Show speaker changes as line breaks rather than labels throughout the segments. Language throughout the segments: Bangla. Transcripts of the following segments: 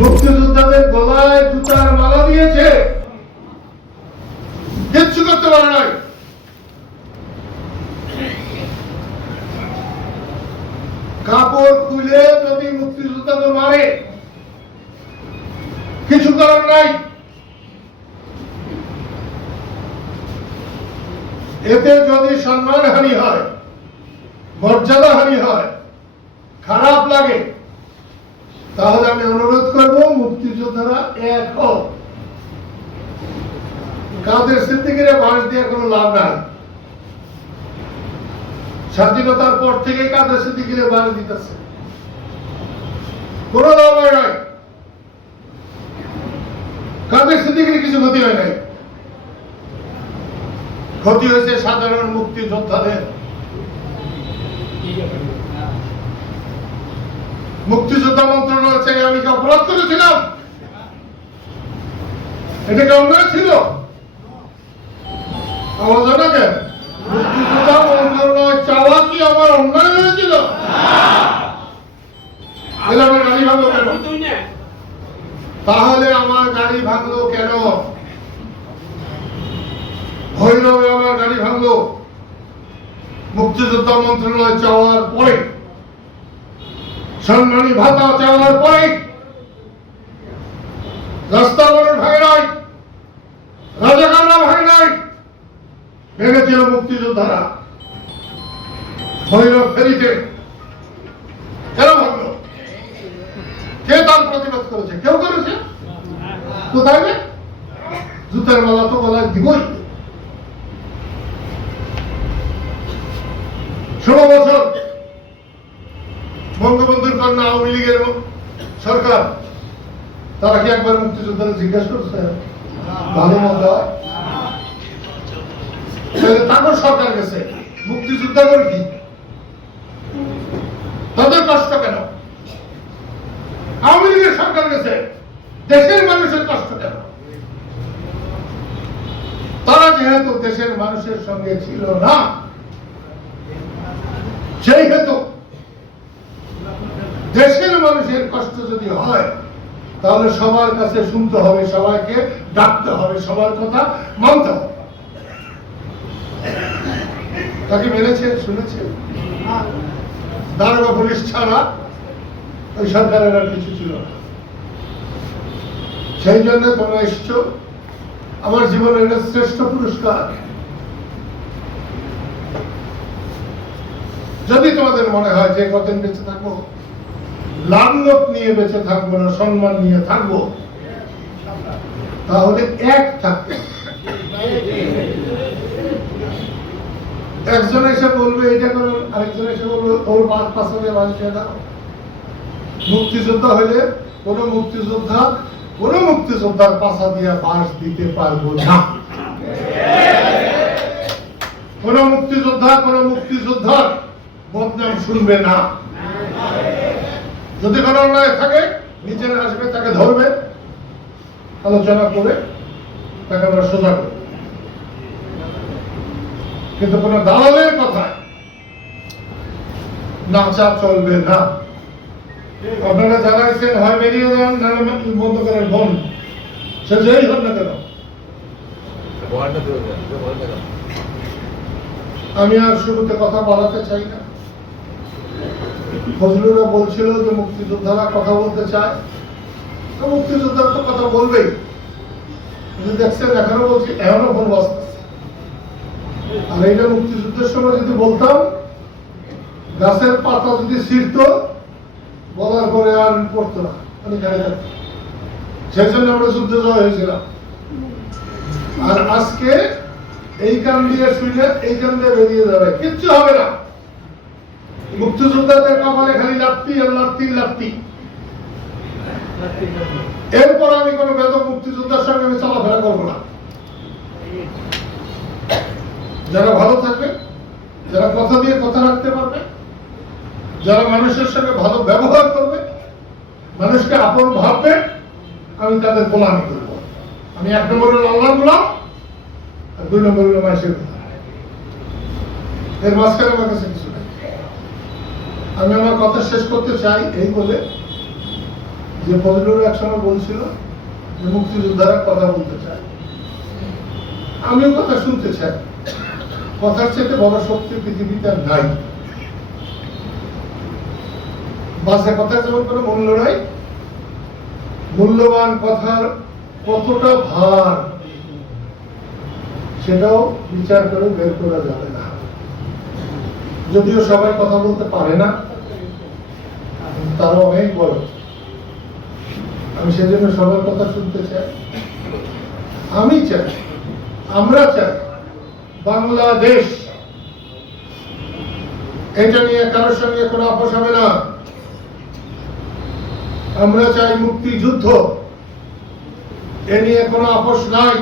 মুক্তিযোদ্ধাদের গলায় জুতার মালা দিয়েছে। কিচ্ছু করতে পারে নাই। কাপড় খুলে যদি মুক্তিযোদ্ধাকে মারে, কিছু করার নাই। এতে যদি সম্মানহানি হয়, মর্যাদাহানি হয়, খারাপ লাগে তাহলে আমি অনুরোধ করব, মুক্তিযোদ্ধারা এক হোক কাদের সিদ্দিকের বাঁশ দিয়ে কোনো লাভ নাই। স্বাধীনতার পর থেকে কাদের সিদ্দিকের বাঁশ দিতেছে। কোনো লাভ হয় নাই। কাদের সিদ্দিকের কিছু ক্ষতি হয় নাই। ক্ষতি হয়েছে সাধারণ মুক্তিযোদ্ধাদের। মুক্তিযোদ্ধা মন্ত্রণালয় থেকে আমি কি অপরাধ করেছিলাম? এটা কি ছিল? কেন? তাহলে আমার গাড়ি ভাঙলো কেন? ভৈরবে আমার গাড়ি ভাঙলো। মুক্তিযোদ্ধা মন্ত্রণালয় চাওয়ার পরে সম্মানী ভাতা চাওয়ার পরে রাস্তা ভাঙে নাই রাজাকাররা ভাঙে নাই ভেঙেছিল মুক্তিযোদ্ধারা ভৈরব ফেরিতে কেন ভাঙলো? কে তার প্রতিবাদ করেছে? কেউ করেছে? কোথায়? জুতার মালা তো গলায় দিবই। ষোলো বছর বঙ্গবন্ধুর কন্যা আওয়ামী লীগের সরকার তারা কি একবার মুক্তিযোদ্ধারা জিজ্ঞাসা করছে? ভালো হয়? তারপর সরকার গেছে। মুক্তিযোদ্ধা করে কি তাদের কষ্ট কেন? আওয়ামী লীগের সরকার গেছে। দেশের মানুষের কষ্ট কেন? তারা যেহেতু দেশের মানুষের সঙ্গে ছিল না সেই হেতু দেশের মানুষের কষ্ট যদি হয়, তাহলে সবার কাছে শুনতে হবে, সবাইকে ডাকতে হবে, সবার কথা মানতে হবে। তাকে মেনেছে শুনেছে? দারোগা পুলিশ ছাড়া ওই সরকারের আর কিছু ছিল না। সেই জন্য তোমরা এসছো, আমার জীবনের শ্রেষ্ঠ পুরস্কার। যদি তোমাদের মনে হয় যে কদিন বেঁচে থাকব লাভলোক নিয়ে বেঁচে থাকব না, সম্মান নিয়ে থাকব। তাহলে এক থাকতে একজন এসে বলবে, এটা করো। আরেকজন এসে বলবে, ওর পাঁচ পাশে বাঁচিয়ে দাও। মুক্তিযোদ্ধা হলে কোন মুক্তিযোদ্ধা, কোন মুক্তিযোদ্ধার পাশা দিয়ে বাস দিতে পারব না। কোন মুক্তিযোদ্ধা, কোন মুক্তিযোদ্ধার বদনাম শুনবে না। যদি কোনো অন্যায় থাকে নিচে আসবে তাকে ধরবে আলোচনা করে তাকে আমরা সোজা করবে। কিন্তু কোন দালালের কথায় নাচা চলবে না। আপনারা জানাইছেন হয় বেরিয়ে যান না বন্ধ করার বোন সে যেই হন না কেন। আমি আর শুরুতে কথা বলাতে চাই না। ফজলুরা বলছিল যে মুক্তিযোদ্ধারা কথা বলতে চায়। তো মুক্তিযোদ্ধারা তো কথা বলবেই। কিন্তু দেখছেন, এখনও বলছি, এখনও ফোন বাঁচতেছে আর এইটা মুক্তিযুদ্ধের সময় যদি বলতাম, গাছের পাতা যদি ছিঁড়ত, বলার পরে আর পড়তো না, আমি খাই যেতাম সেই জন্য আমরা যুদ্ধে জয় হয়েছিলাম। আর আজকে এই কান দিয়ে শুইলে এই কান দিয়ে বেরিয়ে যাবে, কিচ্ছু হবে না। মুক্তিযোদ্ধাদের কপালে খালি লাত্তি আর লাত্তি লাত্তি। এরপর আমি কোনো বেদক মুক্তিযোদ্ধার সঙ্গে আমি চলাফেরা করব না। যারা ভালো থাকবে, যারা কথা দিয়ে কথা রাখতে পারবে, যারা মানুষের সঙ্গে ভালো ব্যবহার করবে, মানুষকে আপন ভাববে, আমি তাদের গোলামি করব। আমি এক নম্বর হলো আল্লাহ গোলাম, আর দুই নম্বর হলো মানুষের গোলাম। এর মাঝখানে আমার কাছে কিছু আমি আমার কথা শেষ করতে চাই এই বলে যে ফজলুর একসময় বলছিল যে মুক্তিযোদ্ধারা কথা বলতে চায়। আমিও কথা শুনতে চাই। কথার চাইতে বড় শক্তি পৃথিবীতে নাই। বাসে কথার যেমন কোনো মূল্য নাই, মূল্যবান কথার কতটা ভার, সেটাও বিচার করে বের করা যাবে না। যদিও সবাই কথা বলতে পারে না তারা অনেক বড়। আমি সেজন্য সবার কথা শুনতে চাই। আমি চাই, আমরা চাই, বাংলাদেশ, এটা নিয়ে কারোর সঙ্গে কোনো আপোষ হবে না। আমরা চাই মুক্তিযুদ্ধ, এ নিয়ে কোনো আপোষ নাই।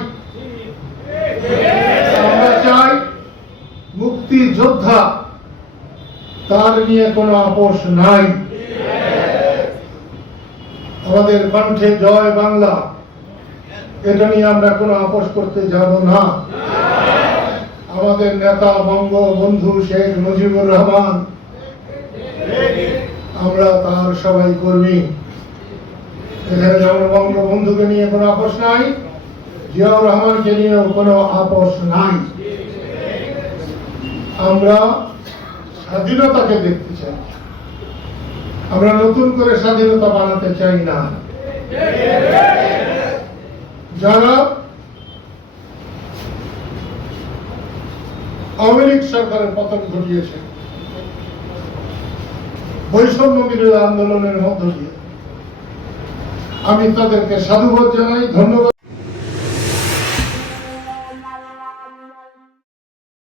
আমরা চাই মুক্তিযোদ্ধা। তার নিয়ে কোনো আপোষ নাই। আমাদের কণ্ঠে জয় বাংলা। এটা নিয়ে আমরা কোনো আপোষ করতে যাব না। আমাদের নেতা, বঙ্গবন্ধু শেখ মুজিবুর রহমান, আমরা তার সবাই কর্মী। এখানে যেমন বঙ্গবন্ধুকে নিয়ে কোনো আপোষ নাই, জিয়াউর রহমানকে নিয়েও কোনো আপোষ নাই। আমরা স্বাধীনতাকে দেখতে চাই। আমরা নতুন করে স্বাধীনতা বানাতে চাই না। যারা আওয়ামী সরকারের পতন ঘটিয়েছে, বৈষম্য বিরোধী আন্দোলনের মধ্য দিয়ে, আমি তাদেরকে সাধুবাদ জানাই, ধন্যবাদ